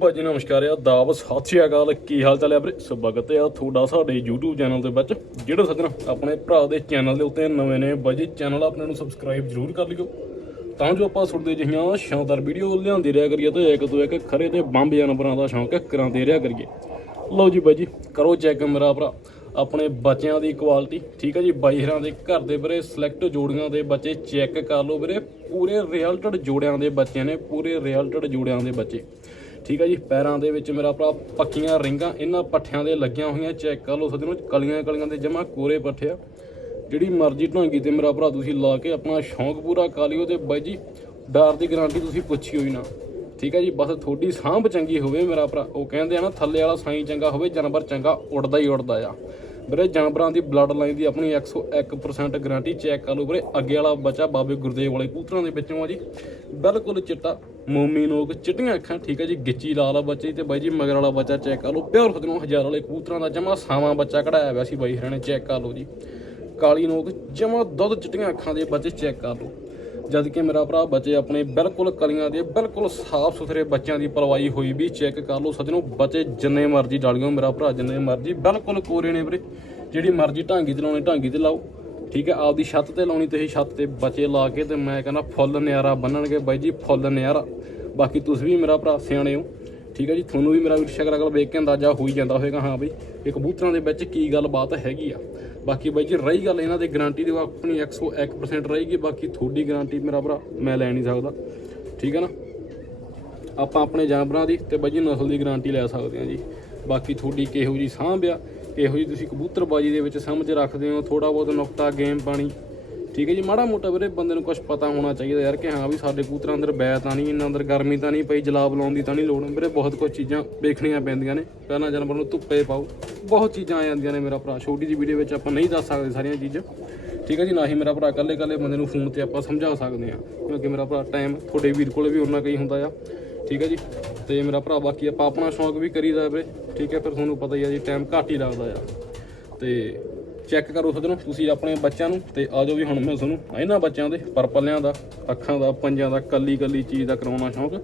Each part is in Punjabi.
ਬਾਜੀ ਨਮਸਕਾਰ ਆ ਦਾਬ ਸਤਿ ਸ਼੍ਰੀ ਅਕਾਲ। ਕੀ ਹਾਲ ਚਾਲ ਹੈ ਵੀਰੇ? ਸਵਾਗਤ ਹੈ ਤੁਹਾਡਾ ਸਾਡੇ YouTube ਚੈਨਲ ਦੇ ਵਿੱਚ। ਜਿਹੜੇ ਸੱਜਣ ਆਪਣੇ ਭਰਾ ਦੇ ਚੈਨਲ ਦੇ ਉੱਤੇ ਨਵੇਂ ਨੇ ਬਾਜੀ ਚੈਨਲ ਆਪਣੇ ਨੂੰ ਸਬਸਕ੍ਰਾਈਬ ਜ਼ਰੂਰ ਕਰ ਲਿਓ। ਤਾਂ ਜੋ ਆਪਾਂ ਸੁਣਦੇ ਜਿਹੀਆਂ ਸ਼ਾਨਦਾਰ ਵੀਡੀਓ ਲਿਆਉਂਦੇ ਰਿਹਾ ਕਰੀਏ ਤੇ ਇੱਕ ਤੋਂ ਇੱਕ ਖਰੇ ਤੇ ਬੰਬ ਜਾਨਵਰਾਂ ਦਾ ਸ਼ੌਂਕ ਕਰਾਉਂਦੇ ਰਿਹਾ ਕਰੀਏ। ਲਓ ਜੀ ਬਾਜੀ ਕਰੋ ਚੈੱਕ ਮੇਰਾ ਭਰਾ, ਆਪਣੇ ਬੱਚਿਆਂ ਦੀ ਕੁਆਲਿਟੀ ਠੀਕ ਹੈ ਜੀ? ਬਾਈ ਹਰਾਂ ਦੇ ਘਰ ਦੇ ਵੀਰੇ ਸਿਲੈਕਟ ਜੋੜੀਆਂ ਦੇ ਬੱਚੇ ਚੈੱਕ ਕਰ ਲਓ ਵੀਰੇ। ਪੂਰੇ ਰਿਜ਼ਲਟਡ ਜੋੜਿਆਂ ਦੇ ਬੱਚਿਆਂ ਨੇ, ਪੂਰੇ ਰਿਜ਼ਲਟਡ ਜੋੜਿਆਂ ਦੇ ਬੱਚੇ। ਠੀਕ ਹੈ ਜੀ, ਪੈਰਾਂ ਦੇ ਵਿੱਚ ਮੇਰਾ ਭਰਾ, ਪੱਕੀਆਂ ਰਿੰਗਾਂ, ਇਹਨਾਂ ਪੱਠਿਆਂ ਦੇ ਲੱਗੀਆਂ ਹੋਈਆਂ, ਚੈੱਕ ਕਰ ਲਓ ਸੱਜਣੋ, ਕਲੀਆਂ ਕਲੀਆਂ ਦੇ ਜਮਾ ਕੋਰੇ ਪੱਠੇ ਆ। ਜਿਹੜੀ ਮਰਜ਼ੀ ਢਾਂਗੀ ਤੇ ਮੇਰਾ ਭਰਾ ਤੁਸੀਂ ਲਾ ਕੇ ਆਪਣਾ ਸ਼ੌਂਕ ਪੂਰਾ ਕਰ ਲਿਓ ਤੇ ਬਾਈ ਜੀ, ਡਰ ਦੀ ਗਾਰੰਟੀ ਤੁਸੀਂ ਪੁੱਛੀ ਹੋਈ ਨਾ। ਠੀਕ ਹੈ ਜੀ, ਬਸ ਤੁਹਾਡੀ ਸਾਂਭ ਚੰਗੀ ਹੋਵੇ ਮੇਰਾ ਭਰਾ। ਉਹ ਕਹਿੰਦੇ ਆ ਨਾ, ਥੱਲੇ ਵਾਲਾ ਸਾਈਂ ਚੰਗਾ ਹੋਵੇ, ਜਾਨਵਰ ਚੰਗਾ ਉੱਡਦਾ ਹੀ ਉੱਡਦਾ ਆ। ਵੀਰੇ, ਜਾਨਵਰਾਂ ਦੀ ਬਲੱਡ ਲਾਈਨ ਦੀ ਆਪਣੀ 101% ਗਾਰੰਟੀ ਚੈੱਕ ਕਰ ਲਓ ਵੀਰੇ। ਅੱਗੇ ਵਾਲਾ ਬੱਚਾ ਬਾਬੇ ਗੁਰਦੇਵ ਵਾਲੇ ਕੂਤਰਾਂ ਦੇ ਵਿੱਚੋਂ ਆ ਜੀ। ਬਿਲਕੁਲ ਚਿੱਟਾ। ਮੋਮੀ ਨੋਕ ਚਿੱਟੀਆਂ ਅੱਖਾਂ, ਠੀਕ ਹੈ ਜੀ, ਗਿੱਚੀ ਲਾਲ ਆ ਬੱਚੇ ਦੀ ਤੇ ਬਾਈ ਜੀ ਮਗਰ ਵਾਲਾ ਬੱਚਾ ਚੈੱਕ ਕਰ ਲਓ। ਪਿਓਰ ਖੁਦ ਨੂੰ ਹਜ਼ਾਰ ਵਾਲੇ ਕਬੂਤਰਾਂ ਦਾ ਜਮਾ ਸਾਵਾਂ ਬੱਚਾ ਕਢਾਇਆ ਹੋਇਆ ਸੀ ਬਾਈ ਹਰਿਆਣੇ ਚੈੱਕ ਕਰ ਲਓ ਜੀ। ਕਾਲੀ ਨੋਕ ਜਮਾ ਦੁੱਧ ਚਿੱਟੀਆਂ ਅੱਖਾਂ ਦੇ ਬੱਚੇ ਚੈੱਕ ਕਰ ਲਓ। ਜਦ ਕਿ ਮੇਰਾ ਭਰਾ ਬੱਚੇ ਆਪਣੇ ਬਿਲਕੁਲ ਕਲੀਆਂ ਦੇ, ਬਿਲਕੁਲ ਸਾਫ਼ ਸੁਥਰੇ ਬੱਚਿਆਂ ਦੀ ਪਰਵਾਹੀ ਹੋਈ ਵੀ ਚੈੱਕ ਕਰ ਲਓ। ਸੱਜਣੋ, ਬੱਚੇ ਜਿੰਨੇ ਮਰਜ਼ੀ ਡਾਲਿਓ, ਮੇਰਾ ਭਰਾ ਜਿੰਨੇ ਮਰਜ਼ੀ, ਬਿਲਕੁਲ ਕੋਰੇ ਨੇ ਵੀਰੇ। ਜਿਹੜੀ ਮਰਜ਼ੀ ਢਾਂਗੀ ਤੇ ਲਾਉਣੀ, ਢਾਂਗੀ ਤੇ ਲਾਓ। ਠੀਕ ਹੈ, ਆਪਦੀ ਛੱਤ ਤੇ ਲਾਉਣੀ, ਤੁਸੀਂ ਛੱਤ ਤੇ ਬਚੇ ਲਾ ਕੇ ਤੇ ਮੈਂ ਕਹਿੰਦਾ ਫੁੱਲ ਨਿਆਰਾ ਬੰਨਣਗੇ ਬਾਈ ਜੀ, ਫੁੱਲ ਨਿਆਰਾ। ਬਾਕੀ ਤੁਸੀਂ ਵੀ ਮੇਰਾ ਭਰਾ ਸਿਆਣੇ ਹੋ। ਠੀਕ ਹੈ ਜੀ, ਤੁਹਾਨੂੰ ਵੀ ਮੇਰਾ ਵੀਰ ਸ਼ਕਰ ਅਗਲ ਵੇਖ ਕੇ ਅੰਦਾਜ਼ਾ ਹੋਈ ਜਾਂਦਾ ਹੋਵੇਗਾ, ਹਾਂ ਬਈ, ਇਹ ਕਬੂਤਰਾਂ ਦੇ ਵਿੱਚ ਕੀ ਗੱਲਬਾਤ ਹੈਗੀ ਆ। ਬਾਕੀ ਬਾਈ ਜੀ, ਰਹੀ ਗੱਲ ਇਹਨਾਂ ਦੀ ਗਾਰੰਟੀ ਦੀ, ਉਹ ਆਪਣੀ 101% ਰਹੇਗੀ, ਬਾਕੀ ਤੁਹਾਡੀ ਗਾਰੰਟੀ ਮੇਰਾ ਭਰਾ, ਮੈਂ ਲੈ ਨਹੀਂ ਸਕਦਾ। ਠੀਕ ਹੈ ਨਾ? ਆਪਾਂ ਆਪਣੇ ਜਾਨਵਰਾਂ ਦੀ ਤੇ ਬਾਈ ਜੀ ਨਸਲ ਦੀ ਗਾਰੰਟੀ ਲੈ ਸਕਦੇ ਹਾਂ ਜੀ। ਬਾਕੀ ਤੁਹਾਡੀ ਕਿਹੋ ਜੀ ਸਾਂਭ ਆ ਕਿਹੋ ਜੀ ਤੁਸੀਂ ਕਬੂਤਰਬਾਜੀ ਦੇ ਵਿੱਚ ਸਮਝ ਰੱਖਦੇ ਹੋ? ਥੋੜਾ ਬਹੁਤ ਨੁਕਤਾ ਗੇਮ ਪਾਣੀ। ਠੀਕ ਹੈ ਜੀ, ਮਾੜਾ ਮੋਟਾ ਵੀਰੇ ਬੰਦੇ ਨੂੰ ਕੁਝ ਪਤਾ ਹੋਣਾ ਚਾਹੀਦਾ ਯਾਰ ਕਿ ਹਾਂ ਵੀ ਸਾਡੇ ਕਬੂਤਰਾਂ ਅੰਦਰ ਬੈ ਤਾਂ ਨਹੀਂ, ਇਹਨਾਂ ਅੰਦਰ ਗਰਮੀ ਤਾਂ ਨਹੀਂ ਪਈ, ਜਲਾਬ ਲਾਉਣ ਦੀ ਤਾਂ ਨਹੀਂ ਲੋੜ। ਵੀਰੇ ਬਹੁਤ ਕੁਝ ਚੀਜ਼ਾਂ ਵੇਖਣੀਆਂ ਪੈਂਦੀਆਂ ਨੇ। ਪਹਿਲਾਂ ਜਾਨਵਰ ਨੂੰ ਧੁੱਪੇ ਪਾਓ। ਬਹੁਤ ਚੀਜ਼ਾਂ ਆ ਜਾਂਦੀਆਂ ਨੇ ਮੇਰਾ ਭਰਾ। ਛੋਟੀ ਜੀ ਵੀਡੀਓ ਵਿੱਚ ਆਪਾਂ ਨਹੀਂ ਦੱਸ ਸਕਦੇ ਸਾਰੀਆਂ ਚੀਜ਼ਾਂ। ਠੀਕ ਹੈ ਜੀ, ਨਾ ਹੀ ਮੇਰਾ ਭਰਾ ਇਕੱਲੇ ਇਕੱਲੇ ਬੰਦੇ ਨੂੰ ਫੋਨ ਤੇ ਆਪਾਂ ਸਮਝਾ ਸਕਦੇ ਹਾਂ। ਕਿਉਂਕਿ ਮੇਰਾ ਭਰਾ ਟਾਈਮ ਤੁਹਾਡੇ ਵੀਰ ਕੋਲੇ ਵੀ ਉਹਨਾਂ ਕਈ ਹੁੰਦਾ ਆ। ਠੀਕ ਹੈ ਜੀ? ਤੇ ਮੇਰਾ ਭਰਾ ਬਾਕੀ ਆਪਾਂ ਆਪਣਾ ਸ਼ੌਂਕ ਵੀ ਕਰੀਦਾ ਵੀਰੇ। ਠੀਕ ਹੈ, ਫਿਰ ਤੁਹਾਨੂੰ ਪਤਾ ਹੀ ਆ ਜੀ ਟਾਈਮ ਘੱਟ ਹੀ ਲੱਗਦਾ ਆ। ਤੇ ਚੈੱਕ ਕਰੋ ਸਦਨੋਂ ਤੁਸੀਂ ਆਪਣੇ ਬੱਚਿਆਂ ਨੂੰ ਤੇ ਆਜੋ ਵੀ ਹੁਣ ਮੈਂ ਤੁਹਾਨੂੰ ਇਹਨਾਂ ਬੱਚਿਆਂ ਦੇ ਪਰਪਲਿਆਂ ਦਾ, ਅੱਖਾਂ ਦਾ ਪੰਜਾਂ ਦਾ, ਕੱਲੀ ਕੱਲੀ ਚੀਜ਼ ਦਾ ਕਰਾਉਣਾ ਸ਼ੌਂਕ।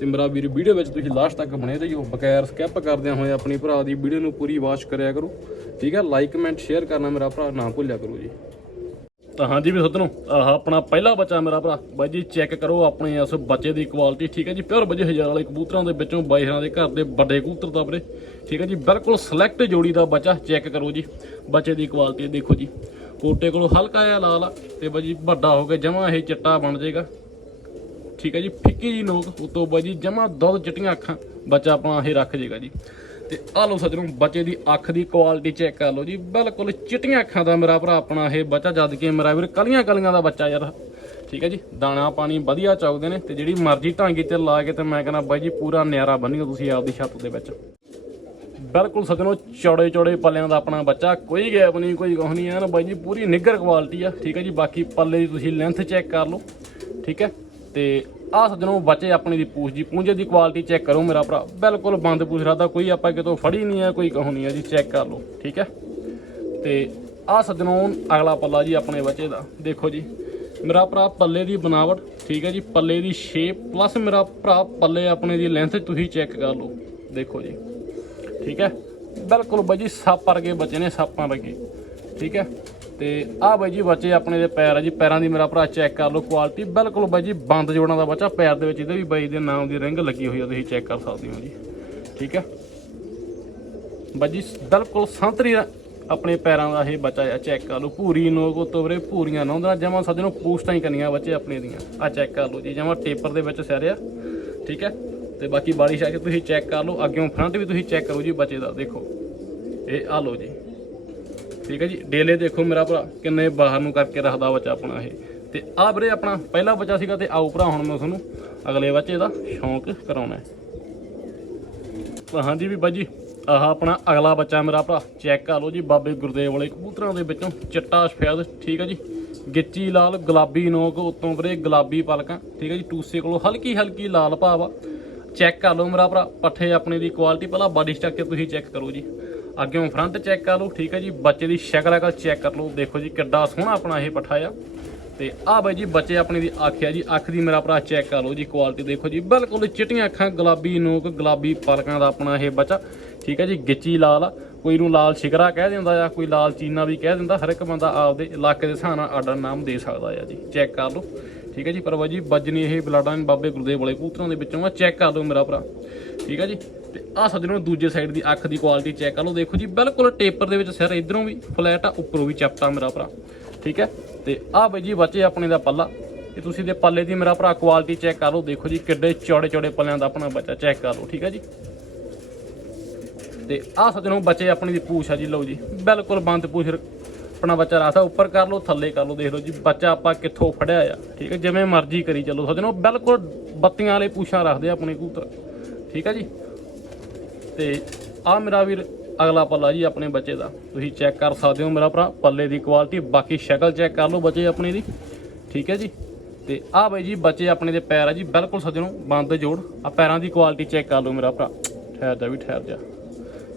ਤੇ ਮੇਰਾ ਵੀਰ ਵੀਡੀਓ ਵਿੱਚ ਤੁਸੀਂ ਲਾਸਟ ਤੱਕ ਬਣੇ ਰਹੀਓ, ਬਗੈਰ ਸਕਿਪ ਕਰਦਿਆਂ ਹੋਏ ਆਪਣੀ ਭਰਾ ਦੀ ਵੀਡੀਓ ਨੂੰ ਪੂਰੀ ਵਾਚ ਕਰਿਆ ਕਰੋ। ਠੀਕ ਹੈ ਲਾਈਕ ਕਮੈਂਟ ਸ਼ੇਅਰ ਕਰਨਾ ਮੇਰਾ ਭਰਾ ਨਾ ਭੁੱਲਿਆ ਕਰੋ ਜੀ। ਤਾਂ ਹਾਂਜੀ ਵੀ ਸੱਜਣੋ, ਆਹ ਆਪਣਾ ਪਹਿਲਾ ਬੱਚਾ ਮੇਰਾ ਭਰਾ। ਬਾਈ ਜੀ ਚੈੱਕ ਕਰੋ ਆਪਣੇ ਇਸ ਬੱਚੇ ਦੀ ਕੁਆਲਿਟੀ ਠੀਕ ਹੈ ਜੀ? ਪਿਓਰ ਬੱਜੇ ਹਜ਼ਾਰ ਵਾਲੇ ਕਬੂਤਰਾਂ ਦੇ ਵਿੱਚੋਂ ਬਾਈਰਾਂ ਦੇ ਘਰ ਦੇ ਵੱਡੇ ਕਬੂਤਰ ਦਾ ਵੀਰੇ, ਠੀਕ ਹੈ ਜੀ? ਬਿਲਕੁਲ ਸਿਲੈਕਟ ਜੋੜੀ ਦਾ ਬੱਚਾ ਚੈੱਕ ਕਰੋ ਜੀ, ਬੱਚੇ ਦੀ ਕੁਆਲਿਟੀ ਦੇਖੋ ਜੀ। ਕੋਟੇ ਕੋਲੋਂ ਹਲਕਾ ਜਿਹਾ ਲਾਲ ਆ ਤੇ ਬਾਈ ਜੀ, ਵੱਡਾ ਹੋ ਕੇ ਜਮਾ ਇਹ ਚਿੱਟਾ ਬਣ ਜਾਏਗਾ। ਠੀਕ ਹੈ ਜੀ? ਫਿੱਕੀ ਜੀ ਨੋਕ, ਉਤੋਂ ਬਾਈ ਜੀ, ਜਮਾ ਦੁੱਧ ਚਿੱਟੀਆਂ ਅੱਖਾਂ, ਬੱਚਾ ਆਪਣਾ ਇਹ ਰੱਖ ਜੇਗਾ ਜੀ। ਤੇ ਆ ਲਓ ਸੱਜਣੋ, ਬੱਚੇ ਦੀ ਅੱਖ ਦੀ ਕੁਆਲਿਟੀ ਚੈੱਕ ਕਰ ਲਓ ਜੀ। ਬਿਲਕੁਲ ਚਿੱਟੀਆਂ ਅੱਖਾਂ ਦਾ ਮੇਰਾ ਭਰਾ ਆਪਣਾ ਇਹ ਬੱਚਾ, ਜਦ ਕਿ ਮੇਰਾ ਵੀਰ ਕਲੀਆਂ ਕਲੀਆਂ ਦਾ ਬੱਚਾ ਯਾਰ। ਠੀਕ ਹੈ ਜੀ, ਦਾਣਾ ਪਾਣੀ ਵਧੀਆ ਚਾਉਦੇ ਨੇ ਤੇ ਜਿਹੜੀ ਮਰਜ਼ੀ ਢਾਂਗੀ ਤੇ ਲਾ ਕੇ ਤੇ ਮੈਂ ਕਹਿੰਦਾ ਬਾਈ ਜੀ, ਪੂਰਾ ਨਿਆਰਾ ਬੰਨਿਓ ਤੁਸੀਂ ਆਪਦੀ ਛੱਤ ਦੇ ਵਿੱਚ। ਬਿਲਕੁਲ ਸੱਜਣੋ, ਚੌੜੇ ਚੌੜੇ ਪੱਲਿਆਂ ਦਾ ਆਪਣਾ ਬੱਚਾ, ਕੋਈ ਗੈਪ ਨਹੀਂ, ਕੋਈ ਕੁਛ ਨਹੀਂ, ਐਨ ਬਾਈ ਜੀ, ਪੂਰੀ ਨਿੱਗਰ ਕੁਆਲਿਟੀ ਆ। ਠੀਕ ਹੈ ਜੀ, ਬਾਕੀ ਪੱਲੇ ਦੀ ਤੁਸੀਂ ਲੈਂਥ ਚੈੱਕ ਕਰ ਲਓ। ਠੀਕ ਹੈ, ਤੇ ਆਹ ਸੱਜਣੋ, ਬੱਚੇ ਆਪਣੇ ਦੀ ਪੂਛ ਜੀ ਪੂੰਝੇ ਦੀ ਕੁਆਲਿਟੀ ਚੈੱਕ ਕਰੋ ਮੇਰਾ ਭਰਾ। ਬਿਲਕੁਲ ਬੰਦ ਪੂਛ ਰਹਾ ਕੋਈ ਆਪਾਂ ਕਿਤੋਂ ਫੜੀ ਨਹੀਂ ਹੈ, ਕੋਈ ਕਹੋ ਨਹੀਂ ਹੈ ਜੀ ਚੈੱਕ ਕਰ ਲਓ, ਠੀਕ ਹੈ? ਤੇ ਆਹ ਸੱਜਣੋ, ਅਗਲਾ ਪੱਲਾ ਜੀ ਆਪਣੇ ਬੱਚੇ ਦਾ, ਦੇਖੋ ਜੀ। ਮੇਰਾ ਭਰਾ ਪੱਲੇ ਦੀ ਬਣਾਵਟ, ਠੀਕ ਹੈ ਜੀ, ਪੱਲੇ ਦੀ ਸ਼ੇਪ ਪਲੱਸ ਮੇਰਾ ਭਰਾ ਪੱਲੇ ਆਪਣੇ ਦੀ ਲੈਂਥ ਤੁਸੀਂ ਚੈੱਕ ਕਰ ਲਓ, ਦੇਖੋ ਜੀ, ਠੀਕ ਹੈ? ਬਿਲਕੁਲ ਬਾਈ ਜੀ, ਸੱਪ ਵਰਗੇ ਬੱਚੇ ਨੇ, ਸੱਪਾਂ ਵਰਗੇ, ਠੀਕ ਹੈ? ਤੇ ਆਹ ਬਾਈ ਜੀ ਬੱਚੇ ਆਪਣੇ ਦੇ ਪੈਰ ਆ ਜੀ, ਪੈਰਾਂ ਦੀ ਮੇਰਾ ਭਰਾ ਚੈੱਕ ਕਰ ਲਓ ਕੁਆਲਿਟੀ ਬਿਲਕੁਲ ਬਾਈ ਜੀ, ਬੰਦ ਜੋੜਾਂ ਦਾ ਬੱਚਾ, ਪੈਰ ਦੇ ਵਿੱਚ ਇਹਦੇ ਵੀ ਬਾਈ ਦੇ ਨਾਮ ਦੀ ਰਿੰਗ ਲੱਗੀ ਹੋਈ ਆ, ਤੁਸੀਂ ਚੈੱਕ ਕਰ ਸਕਦੇ ਹੋ ਜੀ। ਠੀਕ ਹੈ ਬਾਈ ਜੀ, ਬਿਲਕੁਲ ਸੰਤਰੀ ਆਪਣੇ ਪੈਰਾਂ ਦਾ ਇਹ ਬੱਚਾ ਆ ਚੈੱਕ ਕਰ ਲਓ। ਭੂਰੀ ਨੋਕ ਉਤੋਂ ਵੀਰੇ, ਭੂਰੀਆਂ ਨੌਂਦਾਂ ਜਮਾ ਸੱਜਣੋ ਪੂਸਟਾਂ ਹੀ ਕਰਨੀਆਂ ਬੱਚੇ ਆਪਣੇ ਦੀਆਂ। ਆ ਚੈੱਕ ਕਰ ਲਓ ਜੀ, ਜਮਾ ਟੇਪਰ ਦੇ ਵਿੱਚ ਸਿਰਿਆ ਠੀਕ ਹੈ ਤੇ ਬਾਕੀ ਬਾਰੀ ਸ਼ਾ ਕੇ ਤੁਸੀਂ ਚੈੱਕ ਕਰ ਲਓ ਅੱਗੇੋਂ ਫਰੰਟ ਵੀ ਤੁਸੀਂ ਚੈੱਕ ਕਰੋ ਜੀ ਬੱਚੇ ਦਾ, ਦੇਖੋ। ਇਹ ਆ ਲਓ ਜੀ। ਠੀਕ ਹੈ ਜੀ, ਡੇਲੇ ਦੇਖੋ ਮੇਰਾ ਭਰਾ ਕਿੰਨੇ ਬਾਹਰ ਨੂੰ ਕਰਕੇ ਰੱਖਦਾ ਬੱਚਾ ਆਪਣਾ ਇਹ। ਤੇ ਆਹ ਵੀਰੇ ਆਪਣਾ ਪਹਿਲਾ ਬੱਚਾ ਸੀਗਾ ਤੇ ਆਓ ਭਰਾ ਹੁਣ ਮੈਂ ਤੁਹਾਨੂੰ ਅਗਲੇ ਬੱਚੇ ਦਾ ਸ਼ੌਂਕ ਕਰਾਉਣਾ ਹੈ। ਹਾਂਜੀ ਵੀ ਬਾਜੀ, ਆਹ ਆਪਣਾ ਅਗਲਾ ਬੱਚਾ ਮੇਰਾ ਭਰਾ, ਚੈੱਕ ਕਰ ਲਓ ਜੀ, ਬਾਬੇ ਗੁਰਦੇਵ ਵਾਲੇ ਕਬੂਤਰਾਂ ਦੇ ਵਿੱਚੋਂ ਚਿੱਟਾ ਸਫੈਦ, ਠੀਕ ਹੈ ਜੀ। ਗਿੱਚੀ ਲਾਲ, ਗੁਲਾਬੀ ਨੋਕ ਉਤੋਂ ਵੀਰੇ ਗੁਲਾਬੀ ਪਲਕਾਂ, ਠੀਕ ਹੈ ਜੀ, ਟੂਸੇ ਕੋਲੋਂ ਹਲਕੀ ਹਲਕੀ ਲਾਲ ਭਾਵ। ਆ ਚੈੱਕ ਕਰ ਲਓ ਮੇਰਾ ਭਰਾ, ਪੱਠੇ ਆਪਣੇ ਦੀ ਕੁਆਲਿਟੀ ਪਹਿਲਾਂ ਬਾਡੀ ਸਟਰਕਚਰ ਤੁਸੀਂ ਚੈੱਕ ਕਰੋ ਜੀ। ਅੱਗੇੋਂ ਫਰੰਟ ਚੈੱਕ ਕਰ ਲਓ, ਠੀਕ ਹੈ ਜੀ? ਬੱਚੇ ਦੀ ਸ਼ਕਲ ਅਕਲ ਚੈੱਕ ਕਰ ਲਓ। ਦੇਖੋ ਜੀ ਕਿੱਡਾ ਸੋਹਣਾ ਆਪਣਾ ਇਹ ਪੱਠਾ ਆ। ਤੇ ਆ ਬਾਈ ਜੀ, ਬੱਚੇ ਆਪਣੀ ਦੀ ਅੱਖ ਆ ਜੀ। ਅੱਖ ਦੀ ਮੇਰਾ ਭਰਾ ਚੈੱਕ ਕਰ ਲਓ ਜੀ ਕੁਆਲਿਟੀ ਦੇਖੋ ਜੀ। ਬਿਲਕੁਲ ਚਿੱਟੀਆਂ ਅੱਖਾਂ, ਗੁਲਾਬੀ ਨੋਕ, ਗੁਲਾਬੀ ਪਲਕਾਂ ਦਾ ਆਪਣਾ ਇਹ ਬੱਚਾ। ਠੀਕ ਹੈ ਜੀ, ਗਿੱਚੀ ਲਾਲ ਆ। ਕੋਈ ਨੂੰ ਲਾਲ ਸ਼ਿਕਰਾ ਕਹਿ ਦਿੰਦਾ ਆ, ਕੋਈ ਲਾਲ ਚੀਨਾ ਵੀ ਕਹਿ ਦਿੰਦਾ। ਹਰ ਇੱਕ ਬੰਦਾ ਆਪਦੇ ਇਲਾਕੇ ਦੇ ਹਿਸਾਬ ਨਾਲ ਆਡਾ ਨਾਮ ਦੇ ਸਕਦਾ ਆ ਜੀ। ਚੈੱਕ ਕਰ ਲਓ। ਠੀਕ ਹੈ ਜੀ, ਪਰ ਬਾਈ ਜੀ, ਵੱਜਣੀ ਇਹ ਬਲਾਡਾਂ ਬਾਬੇ ਗੁਰਦੇਵ ਵਾਲੇ ਕੂਤਰਾਂ ਦੇ ਵਿੱਚੋਂ ਆ। ਚੈੱਕ ਕਰ ਲਓ ਮੇਰਾ ਭਰਾ। ਠੀਕ ਹੈ ਜੀ ਤੇ ਆ ਸੱਜਣੋ ਦੂਜੇ ਸਾਈਡ ਦੀ ਅੱਖ ਦੀ ਕੁਆਲਿਟੀ ਚੈੱਕ ਕਰ ਲਓ ਦੇਖੋ ਜੀ, ਬਿਲਕੁਲ ਟੇਪਰ ਦੇ ਵਿੱਚ ਸਿਰ ਇਧਰੋਂ ਵੀ ਫਲੈਟ ਆ, ਉੱਪਰੋਂ ਵੀ ਚਪਟਾ ਮੇਰਾ ਭਰਾ। ਠੀਕ ਹੈ? ਤੇ ਆ ਬਾਈ ਜੀ ਬੱਚੇ ਆਪਣੇ ਦਾ ਪੱਲਾ। ਇਹ ਤੁਸੀਂ ਦੇ ਪੱਲੇ ਦੀ ਮੇਰਾ ਭਰਾ ਕੁਆਲਿਟੀ ਚੈੱਕ ਕਰ ਲਓ ਦੇਖੋ ਜੀ, ਕਿੱਡੇ ਚੌੜੇ ਚੌੜੇ ਪੱਲਿਆਂ ਦਾ ਆਪਣਾ ਬੱਚਾ ਚੈੱਕ ਕਰ ਲਓ, ਠੀਕ ਹੈ ਜੀ? ਤੇ ਆ ਸੱਜਣੋ ਬੱਚੇ ਆਪਣੀ ਦੀ ਪੂਛ ਆ ਜੀ, ਲਓ ਜੀ। ਬਿਲਕੁਲ ਬੰਦ ਪੂਛ ਆਪਣਾ ਬੱਚਾ ਰਾਸਾ ਉੱਪਰ ਕਰ ਲਓ, ਥੱਲੇ ਕਰ ਲਓ। ਦੇਖ ਲਓ ਜੀ, ਬੱਚਾ ਆਪਾਂ ਕਿੱਥੋਂ ਫੜਿਆ ਆ। ਠੀਕ ਹੈ? ਜਿਵੇਂ ਮਰਜ਼ੀ ਕਰੀ ਚੱਲੋ। ਸੱਜਣੋ ਬਿਲਕੁਲ ਬੱਤੀਆਂ ਵਾਲੇ ਪੂਛਾਂ ਰੱਖਦੇ ਆ ਆਪਣੇ ਕੂਤਰ ਠੀਕ ਹੈ ਜੀ? ਤੇ ਆ ਮੇਰਾ ਵੀਰ, ਅਗਲਾ ਪੱਲਾ ਜੀ ਆਪਣੇ ਬੱਚੇ ਦਾ। ਤੁਸੀਂ ਚੈੱਕ ਕਰ ਸਕਦੇ ਹੋ ਮੇਰਾ ਭਰਾ, ਪੱਲੇ ਦੀ ਕੁਆਲਿਟੀ ਬਾਕੀ ਸ਼ਕਲ ਚੈੱਕ ਕਰ ਲਓ ਬੱਚੇ ਆਪਣੇ ਦੀ। ਠੀਕ ਹੈ ਜੀ? ਤੇ ਆ ਬਾਈ ਜੀ, ਬੱਚੇ ਆਪਣੇ ਦੇ ਪੈਰ ਆ ਜੀ, ਬਿਲਕੁਲ ਸੱਜਣੋਂ, ਬੰਦ ਜੋੜ। ਆ ਪੈਰਾਂ ਦੀ ਕੁਆਲਿਟੀ ਚੈੱਕ ਕਰ ਲਓ ਮੇਰਾ ਭਰਾ। ਠਹਿਰ ਜਾ ਵੀ, ਠਹਿਰ ਜਾ।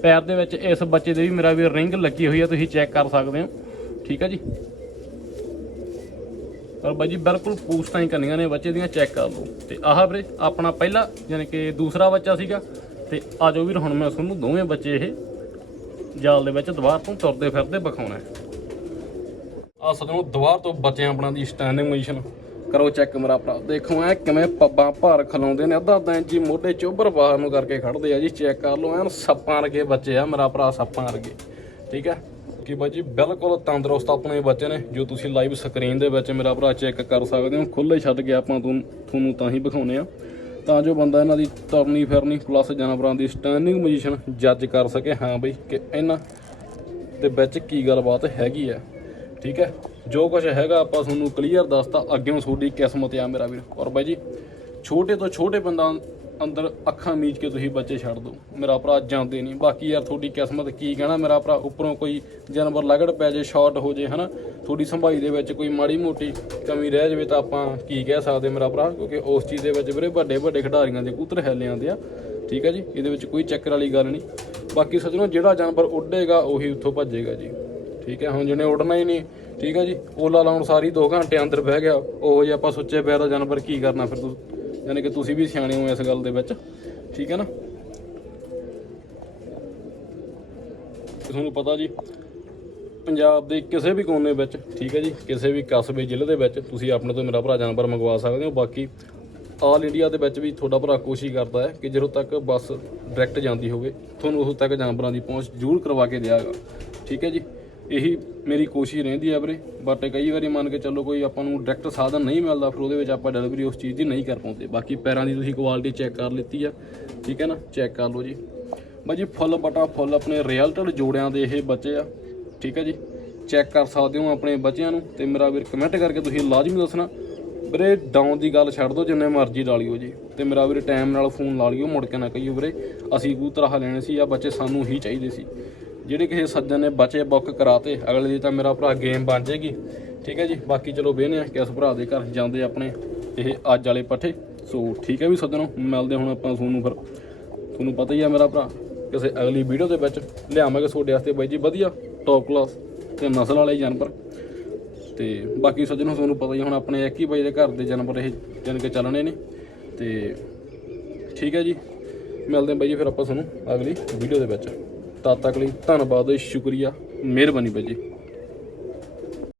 ਪੈਰ ਦੇ ਵਿੱਚ ਇਸ ਬੱਚੇ ਦੇ ਵੀ ਮੇਰਾ ਵੀ ਰਿੰਗ ਲੱਗੀ ਹੋਈ ਆ, ਤੁਸੀਂ ਚੈੱਕ ਕਰ ਸਕਦੇ ਹੋ। ਠੀਕ ਹੈ ਜੀ? ਪਰ ਬਾਈ ਜੀ, ਬਿਲਕੁਲ ਪੂਛਤਾਂ ਹੀ ਕਰਨੀਆਂ ਨੇ ਬੱਚੇ ਦੀਆਂ ਚੈੱਕ ਕਰ ਲਓ। ਤੇ ਆਹ ਵੀਰੇ, ਆਪਣਾ ਪਹਿਲਾ ਯਾਨੀ ਕਿ ਦੂਸਰਾ ਬੱਚਾ ਸੀਗਾ। ਤੇ ਆਜੋ ਵੀਰ, ਹੁਣ ਮੈਂ ਤੁਹਾਨੂੰ ਦੋਵੇਂ ਬੱਚੇ ਇਹ ਜਾਲ ਦੇ ਵਿੱਚ ਦੁਬਾਰ ਤੋਂ ਤੁਰਦੇ ਫਿਰਦੇ ਵਿਖਾਉਣਾ ਹੈ। ਆ ਸਦੋਂ ਦੁਬਾਰ ਤੋਂ ਬੱਚਿਆਂ ਆਪਣਾ ਦੀ ਸਟੈਂਡਿੰਗ ਪੋਜੀਸ਼ਨ ਕਰੋ ਚੈੱਕ ਮੇਰਾ ਭਰਾ, ਦੇਖੋ ਐ ਕਿਵੇਂ ਪੱਬਾਂ ਭਾਰ ਖਲਾਉਂਦੇ ਨੇ। ਅੱਧਾ ਅੱਧਾ ਇੰਚੀ ਮੋਢੇ ਚੋਬਰ ਬਾਹਰ ਨੂੰ ਕਰਕੇ ਖੜਦੇ ਆ ਜੀ ਚੈੱਕ ਕਰ ਲਓ, ਐਨ ਸੱਪਾਂ ਵਰਗੇ ਬੱਚੇ ਆ, ਮੇਰਾ ਭਰਾ ਸੱਪਾਂ ਵਰਗੇ। ਠੀਕ ਹੈ? ਕਿ ਬਾਜੀ ਬਿਲਕੁਲ ਤੰਦਰੁਸਤ ਆਪਣੇ ਬੱਚੇ ਨੇ। ਜੋ ਤੁਸੀਂ ਲਾਈਵ ਸਕਰੀਨ ਦੇ ਵਿੱਚ ਮੇਰਾ ਭਰਾ ਚੈੱਕ ਕਰ ਸਕਦੇ ਹੋ ਖੁੱਲੇ ਛੱਡ ਕੇ ਆਪਾਂ ਤੁਹਾਨੂੰ ਤੁਹਾਨੂੰ ਤਾਂ ਹੀ ਵਿਖਾਉਨੇ ਆ। ਤਾਂ ਜੋ ਬੰਦਾ ਇਹਨਾਂ ਦੀ ਤਰਨੀ ਫਿਰਨੀ ਪਲੱਸ ਜਾਨਵਰਾਂ ਦੀ ਸਟੈਂਡਿੰਗ ਪੋਜੀਸ਼ਨ ਜੱਜ ਕਰ ਸਕੇ। ਹਾਂ ਬਈ, ਕਿ ਇਹਨਾਂ ਦੇ ਵਿੱਚ ਕੀ ਗੱਲਬਾਤ ਹੈਗੀ ਆ। ਠੀਕ ਹੈ? ਜੋ ਕੁਝ ਹੈਗਾ ਆਪਾਂ ਤੁਹਾਨੂੰ ਕਲੀਅਰ ਦੱਸਤਾ। ਅੱਗਿਓਂ ਤੁਹਾਡੀ ਕਿਸਮਤ ਆ ਮੇਰਾ ਵੀਰ। ਔਰ ਬਾਈ ਜੀ, ਛੋਟੇ ਤੋਂ ਛੋਟੇ ਬੰਦਾ ਅੰਦਰ ਅੱਖਾਂ ਮੀਚ ਕੇ ਤੁਸੀਂ ਬੱਚੇ ਛੱਡ ਦਿਓ। ਮੇਰਾ ਭਰਾ ਜਾਂਦੇ ਨਹੀਂ। ਬਾਕੀ ਯਾਰ ਤੁਹਾਡੀ ਕਿਸਮਤ ਕੀ ਕਹਿਣਾ? ਮੇਰਾ ਭਰਾ ਉੱਪਰੋਂ ਕੋਈ ਜਾਨਵਰ ਲਗੜ ਪੈ ਜੇ, ਸ਼ਾਰਟ ਹੋ ਜੇ, ਹਨਾ? ਤੁਹਾਡੀ ਸੰਭਾਈ ਦੇ ਵਿੱਚ ਕੋਈ ਮਾੜੀ ਮੋਟੀ ਕਮੀ ਰਹਿ ਜਾਵੇ ਤਾਂ ਆਪਾਂ ਕੀ ਕਹਿ ਸਕਦੇ ਮੇਰਾ ਭਰਾ? ਕਿਉਂਕਿ ਉਸ ਚੀਜ਼ ਦੇ ਵਿੱਚ ਵੀਰੇ ਵੱਡੇ ਵੱਡੇ ਖਿਡਾਰੀਆਂ ਦੇ ਕੂਤਰ ਹੈਲੇ ਆਉਂਦੇ ਆ। ਠੀਕ ਹੈ ਜੀ? ਇਹਦੇ ਵਿੱਚ ਕੋਈ ਚੱਕਰ ਵਾਲੀ ਗੱਲ ਨਹੀਂ। ਬਾਕੀ ਸੱਜਣੋ, ਜਿਹੜਾ ਜਾਨਵਰ ਉੱਡੇਗਾ, ਉਹੀ ਉੱਥੋਂ ਭੱਜੇਗਾ ਜੀ। ਠੀਕ ਹੈ ਹੁਣ ਜਿਹਨੇ ਉੱਡਣਾ ਹੀ ਨਹੀਂ, ਠੀਕ ਹੈ ਜੀ? ਓਲਾ ਲਾਉਣ ਸਾਰੀ 2 ਘੰਟੇ ਅੰਦਰ ਬਹਿ ਗਿਆ। ਉਹ ਜੇ ਆਪਾਂ ਸੁੱਚੇ ਪਿਆ ਦਾ ਜਾਨਵਰ ਕੀ ਕਰਨਾ ਫਿਰ ਤੂੰ? ਯਾਨੀ ਕਿ ਤੁਸੀਂ ਵੀ ਸਿਆਣੇ ਹੋ ਇਸ ਗੱਲ ਦੇ ਵਿੱਚ, ਠੀਕ ਹੈ ਨਾ? ਤੁਹਾਨੂੰ ਪਤਾ ਜੀ, ਪੰਜਾਬ ਦੇ ਕਿਸੇ ਵੀ ਕੋਨੇ ਵਿੱਚ, ਠੀਕ ਹੈ ਜੀ, ਕਿਸੇ ਵੀ ਕਸਬੇ, ਜ਼ਿਲ੍ਹੇ ਦੇ ਵਿੱਚ ਤੁਸੀਂ ਆਪਣੇ ਤੋਂ ਮੇਰਾ ਭਰਾ ਜਾਨਵਰ ਮੰਗਵਾ ਸਕਦੇ ਹੋ। ਬਾਕੀ ਆਲ ਇੰਡੀਆ ਦੇ ਵਿੱਚ ਵੀ ਤੁਹਾਡਾ ਭਰਾ ਕੋਸ਼ਿਸ਼ ਕਰਦਾ ਹੈ ਕਿ ਜਦੋਂ ਤੱਕ ਬੱਸ ਡਾਇਰੈਕਟ ਜਾਂਦੀ ਹੋਵੇ, ਤੁਹਾਨੂੰ ਉਦੋਂ ਤੱਕ ਜਾਨਵਰਾਂ ਦੀ ਪਹੁੰਚ ਜ਼ਰੂਰ ਕਰਵਾ ਕੇ ਦਿਆਗਾ। ਠੀਕ ਹੈ ਜੀ? ਇਹੀ ਮੇਰੀ ਕੋਸ਼ਿਸ਼ ਰਹਿੰਦੀ ਆ ਵੀਰੇ। ਬਟ ਕਈ ਵਾਰੀ ਮੰਨ ਕੇ ਚੱਲੋ ਕੋਈ ਆਪਾਂ ਨੂੰ ਡਾਇਰੈਕਟ ਸਾਧਨ ਨਹੀਂ ਮਿਲਦਾ, ਫਿਰ ਉਹਦੇ ਵਿੱਚ ਆਪਾਂ ਡਿਲੀਵਰੀ ਉਸ ਚੀਜ਼ ਦੀ ਨਹੀਂ ਕਰ ਪਾਉਂਦੇ। ਬਾਕੀ ਪੈਰਾਂ ਦੀ ਤੁਸੀਂ ਕੁਆਲਿਟੀ ਚੈੱਕ ਕਰ ਲਿੱਤੀ ਆ। ਠੀਕ ਹੈ ਨਾ? ਚੈੱਕ ਕਰ ਲਓ ਜੀ। ਬਾਈ ਜੀ ਫੁੱਲ ਬਟਾ ਫੁੱਲ ਆਪਣੇ ਰਿਅਲਟਡ ਜੋੜਿਆਂ ਦੇ ਇਹ ਬੱਚੇ ਆ। ਠੀਕ ਹੈ ਜੀ? ਚੈੱਕ ਕਰ ਸਕਦੇ ਹੋ ਆਪਣੇ ਬੱਚਿਆਂ ਨੂੰ ਤੇ ਮੇਰਾ ਵੀਰ ਕਮੈਂਟ ਕਰਕੇ ਤੁਸੀਂ ਲਾਜ਼ਮੀ ਦੱਸਣਾ। ਵੀਰੇ ਡਾਊਨ ਦੀ ਗੱਲ ਛੱਡ ਦਿਓ, ਜਿੰਨੇ ਮਰਜ਼ੀ ਲਾ ਲਿਓ ਜੀ। ਤੇ ਮੇਰਾ ਵੀਰੇ ਟਾਈਮ ਨਾਲ ਫੋਨ ਲਾ ਲਿਓ, ਮੁੜ ਕੇ ਨਾ ਕਹੀਓ ਵੀਰੇ। ਅਸੀਂ ਕਬੂਤਰ ਆਹ ਲੈਣੇ ਸੀ ਆ ਬੱਚੇ ਸਾਨੂੰ ਹੀ ਚਾਹੀਦੇ ਸੀ। ਜਿਹੜੇ ਕਿਸੇ ਸੱਜਣ ਨੇ ਬਚੇ ਬੁੱਕ ਕਰਾਤੇ, ਅਗਲੇ ਦੀ ਤਾਂ ਮੇਰਾ ਭਰਾ ਗੇਮ ਬਣ ਜਾਏਗੀ। ਠੀਕ ਹੈ ਜੀ? ਬਾਕੀ ਚਲੋ ਵੇਹਨੇ ਆ ਕਿਸ ਭਰਾ ਦੇ ਘਰ ਜਾਂਦੇ ਆਪਣੇ ਇਹ ਅੱਜ ਵਾਲੇ ਪੱਠੇ। ਸੋ ਠੀਕ ਹੈ ਵੀ ਸੱਜਣੋ, ਮਿਲਦੇ ਹੁਣ ਆਪਾਂ ਤੁਹਾਨੂੰ ਫਿਰ। ਤੁਹਾਨੂੰ ਪਤਾ ਹੀ ਆ ਮੇਰਾ ਭਰਾ, ਕਿਸੇ ਅਗਲੀ ਵੀਡੀਓ ਦੇ ਵਿੱਚ ਲਿਆਵਾਂਗੇ ਤੁਹਾਡੇ ਵਾਸਤੇ ਬਾਈ ਜੀ, ਵਧੀਆ ਟੌਪ ਕਲਾਸ ਤੇ ਨਸਲ ਵਾਲੇ ਜਾਨਵਰ। ਤੇ ਬਾਕੀ ਸੱਜਣੋ, ਤੁਹਾਨੂੰ ਪਤਾ ਹੀ ਆ ਹੁਣ ਆਪਣੇ ਇੱਕ ਹੀ ਬਾਈ ਦੇ ਘਰ ਦੇ ਜਾਨਵਰ ਇਹ ਜਾਨ ਕੇ ਚੱਲਣੇ ਨੇ। ਤੇ ਠੀਕ ਹੈ ਜੀ, ਮਿਲਦੇ ਹਾਂ ਬਾਈ ਜੀ ਫਿਰ ਆਪਾਂ ਤੁਹਾਨੂੰ ਅਗਲੀ ਵੀਡੀਓ ਦੇ ਵਿੱਚ। ਤਦ ਤੱਕ ਲਈ ਧੰਨਵਾਦ ਸ਼ੁਕਰੀਆ। ਮਿਹਰਬਾਨੀ ਬਾਈ ਜੀ।